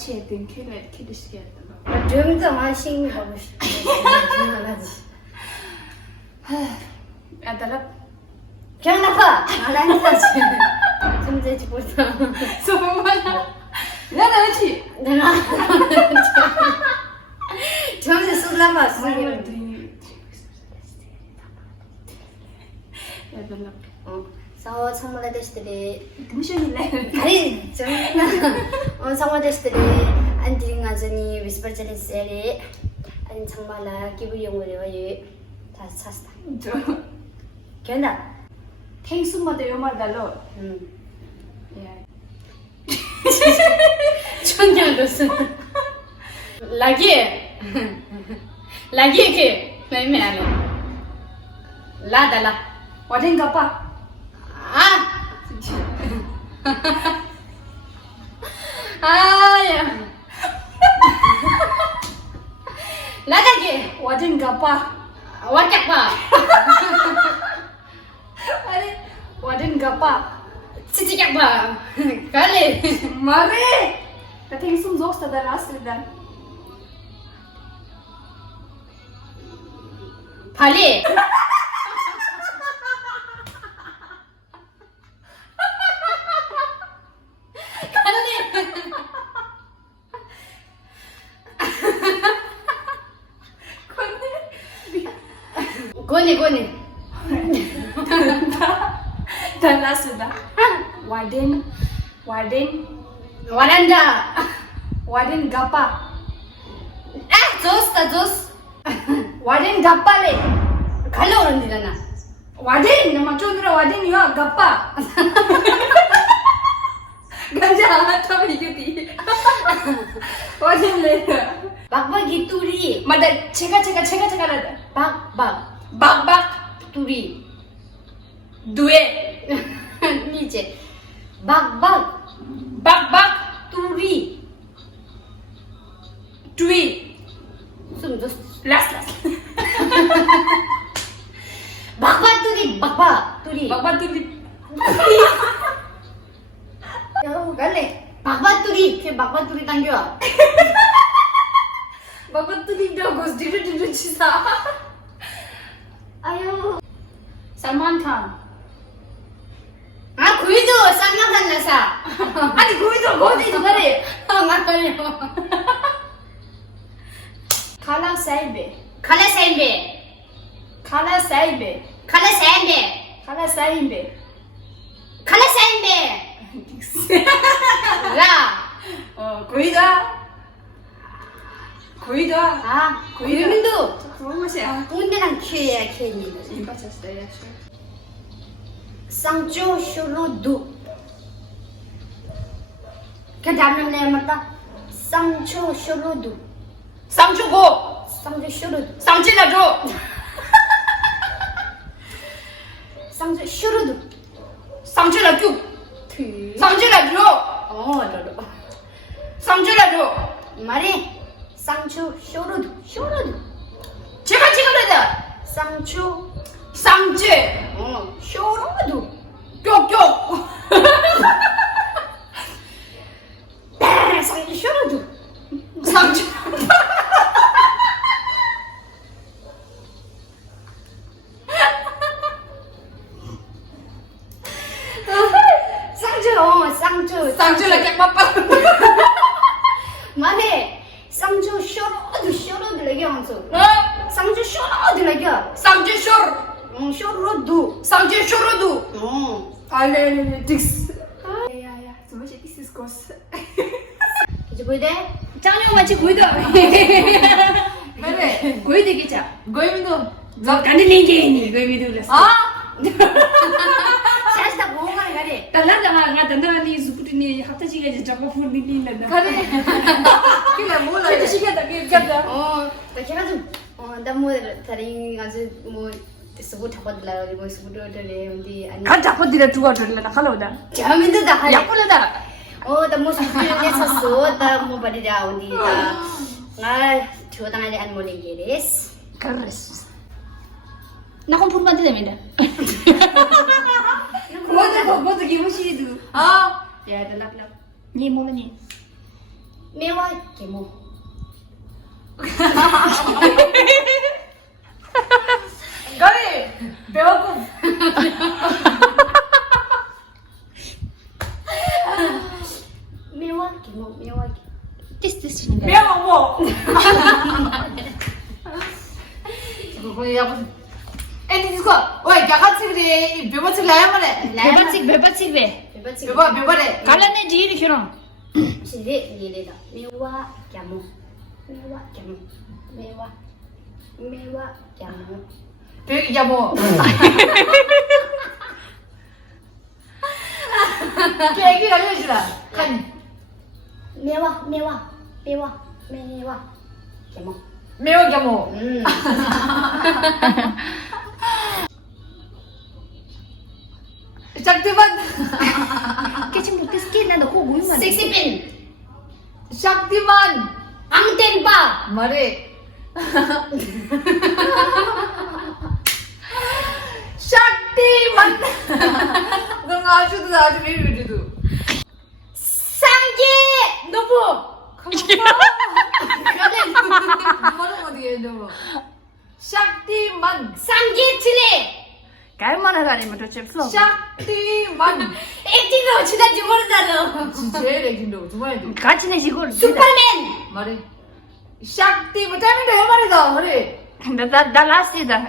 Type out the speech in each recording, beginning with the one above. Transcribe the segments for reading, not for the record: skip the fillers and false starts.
같이 했던 키를 시켰던 거. 좀더 마신 하고 싶어. 생각하지. 야, 달라. 그냥 나빠. 말안 하지. 좀 되지 못하. 소문만. 나도 그렇지. 내가 점점 쏠라봐. 말을 드리니. 야, 달라. 서 선물 아저씨들이 무슨일래? 아니 좀 선물 아저씨들이 안 드린 가전이 위스퍼 젤리스리 아니 정말 기분 용어래요. 다 찼다. 저 괜찮아. 탱수마다 요말 달러. 야. 천년도스 lagi ke nahi main ale la dala 와den 가빠. ya la dagi 와den 가빠. wadak pa 아니, 와den 가빠. citik pa kale 마레. 나 탱숨 족스다 라스다. pale goni 달라스다. 와den waranda 와den 가빠. jos 와den 가빠래. kalo orang dilana 와den nama chondra 와den이야 가빠. 간자 하나 이거지. 와den래. bakbagi turi 맞다. 제가 라다. bak turi 두에 niche bak 박박 turi 두이 sum jos 라스 bakba turi 박박 두이 ya kale bakba turi ke bakba turi tangyo 박박 두이 더 디르 치사. ayo 살만 칸. kuido sanna nasa 아니 거기도 어디 그래. ngakalyo 칼라 사이베. kala sembe 칼라 사이베. kala sembe 칼라 사이베. kala sembe la 거기도. kuido 그런 것이야. unde랑 켜야 켜니 이거 쳤어요. 상조 쇼로두 kedamne ne mata 상조 쇼로두 쌍주고 상조 쇼로두 쌍질러줘. 상조 쇼로두 쌍질러줘. 그 쌍질러줘. 너도 쌍질러줘. 말해 상조 쇼로두 제가 찍어내다. 상조 쌍질. 쇼로두 뿅뿅. 상조 쇼로두 쌍질. 상조 쌍질러 짝빠빠. 말해 상조 쇼로두 얘기하면서 어? 상조 쇼로두 얘기야 쌍질 쇼. 쇼로두 쌍질 쇼로도. 알레 딕스. 야야. 좀 맛이 디스 코스. 이제 보이대? 짱녀 같이 보이더. 그래. 보이더 기자. 고이미도. 저 간들링게니 고이미도. 샤시다 뭐가 가래 달라다가 나 단단히 수프트니 합타지가 이제 저거 풀리는다. 그래 그래 몰라. 그래도 시켰다. 그랬다. 나 걔가 뭐 다른 가지 뭐 sebut apa dulu mau sebut dulu nanti 간 잡아들여 두고 들려나 칼로다. jamin dah hari 약불러다. dah mau sebutnya sesuatu dah mau pada jauh di dah ngai coba tangan dia mau ligeres 그랬어. 나 홈폰 반대 됩니다. 모두 기분시도. ya dah lap 니 모르니. 매와 개모. 거리 배고픔. 매와 개모. 매와 개. This. 매워 뭐. 그거 야 애니 디스코. 왜 야같이 그래? 배고치 라야 말해. Bebatsik be. 배바치. 배고래. Kalane di kiro. 실리 리리다. 매와 개모. 매와 개모. 매와. 매와 개모. 배기자 뭐. 계획이 알려주라. 간 매와 매와 매와 매와 개모. 매워 뭐. 샥티만. Kecing putih skin ada kok gue mana? 섹시핀. 샥티만. 앙텐바. 말해. 샥티만. 그런 거 아주 매일매일도. 쌍기 노부. 뭐는 어디에 너무. 샥티만. 쌍기 틀리. Kaya mana kali mau ceplo? 샥티만. 액팅도 지난주 모르잖아. 제일 애긴도 정말. Kachi na siguro. 슈퍼맨. 말해. 샥티만. 땀인데 해 말이다. 말해. Da last ida.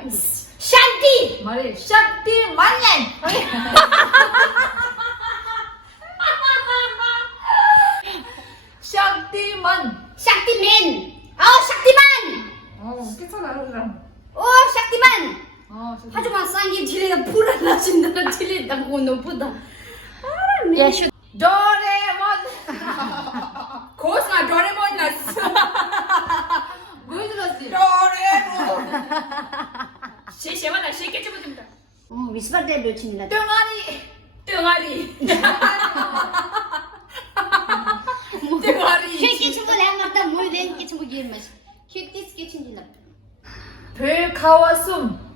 샨티. 말해. 샥티만년. 샥티만. 샥티맨. 샥티만. 괜찮아 그럼. 오 샥티만. 진짜. 하지만 쌍기 틀리다 불안하신다 틀리다고 너보다. Ya shoot. 도레몬. 고스나 도레몬 났어. 뭐 들었지? 도레몬. Siapa sih kecil betul. 미스바데 묘친이나. 뚱아리. Tengari. 뚱아리. 쉐키 친구 내가 맞다 뭐래 이 친구 이름 맞. 쉐키스 개친이나. 별가와숨.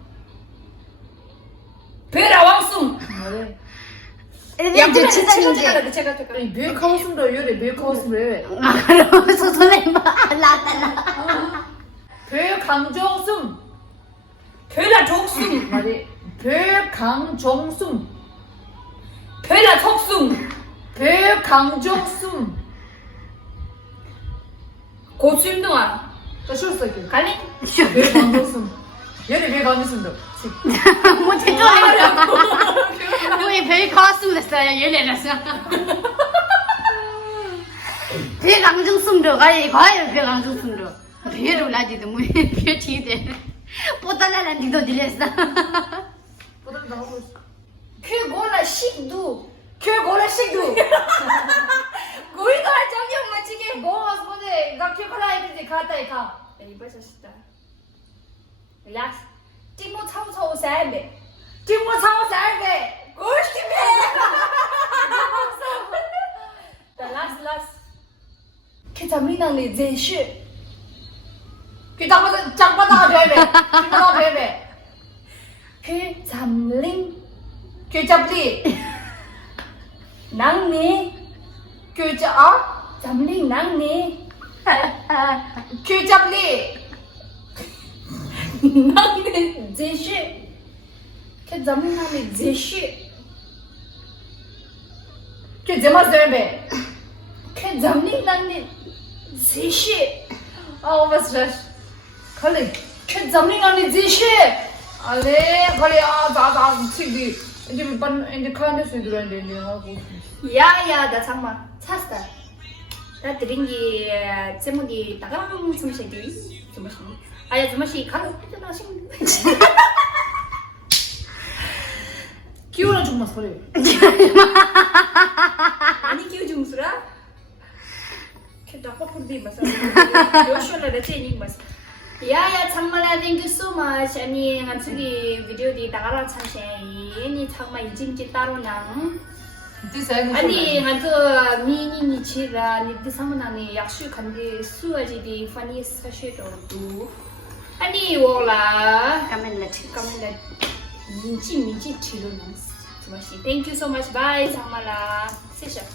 Berawang 뭐래? 야, 저 진짜 제가. 아니 별가와숨도 이래. 별가와숨 왜? 아, 그럼 소소내 봐. 라따라. 별강정숨. Pela toksum. 말해. 별강정숨. Pela toksum. 별강정숨. 고수임 동안. 또 쉬었어 이게. 갈리? 별강정숨. 얘네 별강정숨도. 뭐 대단하다. 뭐에 별 가슴 됐어요. 열려놨어. 별 강정숨도 가야 과연 별 강정숨도. 별을 나지도 뭐별 티대. 뽀달라는 니도 들렸어. 보다도 하고 있어. 그거라 식도. 별고래 식도. 고이도 할 적이 없나 지금. 뭐 근데 나 큐콜라 했는데 갔다 가. 이버셨다. Relax. 띵모 차우차우 살베. 뒷모 사고 살게. 꼴찌네. Last. 케타미나는 제시. 그 장바다가 되네. 장바다가 되네. 그 잠링 교잡리. 낭니 교자. 잠링 낭니 교잡리. 낭니 제시. 그 잠링 낭니 제시. 교제마 되네. 그 잠링 낭니 제시. was das? Kalli. 그 잠링 낭니 제시. Alle, kalli da tigdi. 이제 칸에서 들어는데 이제 하고. 야야 나 잠만 찼어. 나 드린 게 제목이 나가랑 숨쉬기 숨쉬기. 아야 숨쉬기 가는 해주나 싶은데. 기호는 정말 소리. 아니 기우 중수라? 걔도 아까 본데 맞아. 요쇼라 레체닝 맞아. 야야 정말 thank you so much. 아니 한쪽이 비디오디 나가라 참새. 아니 정말 이진지 따로 낭. 아니 한쪽 미니니 치라 니드 상문안에 약수 간데 수아지디 파니 사시도도. 아니 워라. 까멜라 까멜라 민지 치료는. Thank you so much. Bye, Samala. Session.